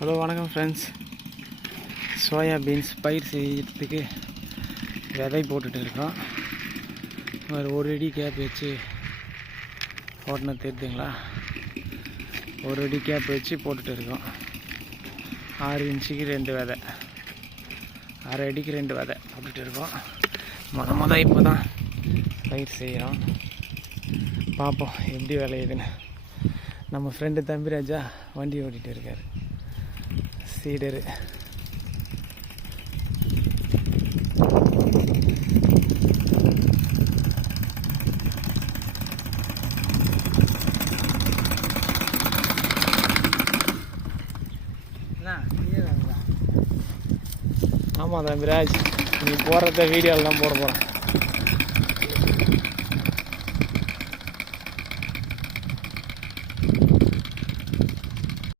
Hello வணக்கம் friends. Soya beans பயிர் செய்யறதுக்கு விதை போட்டுட்டு இருக்கோம். ஒரு அடி கேப் வச்சு போட்டுன்னு தெரியுதுங்களா? ஒரு அடி கேப் வச்சு போட்டுட்டு இருக்கோம். 6 இன்ச்சுக்கு 2 விதை, 6 அடிக்கு 2 விதை போட்டுட்டு இருக்கோம். மொதல் இப்போ தான் பயிர் செய்கிறோம். பார்ப்போம் எப்படி விளையுதுன்னு. நம்ம ஃப்ரெண்டு தம்பிராஜா வண்டி ஓட்டிகிட்டு இருக்கார், சீடரு. ஆமாம் தம்பிராஜ், நீ போகிறத வீடியோவில் தான் போட போகிறேன்.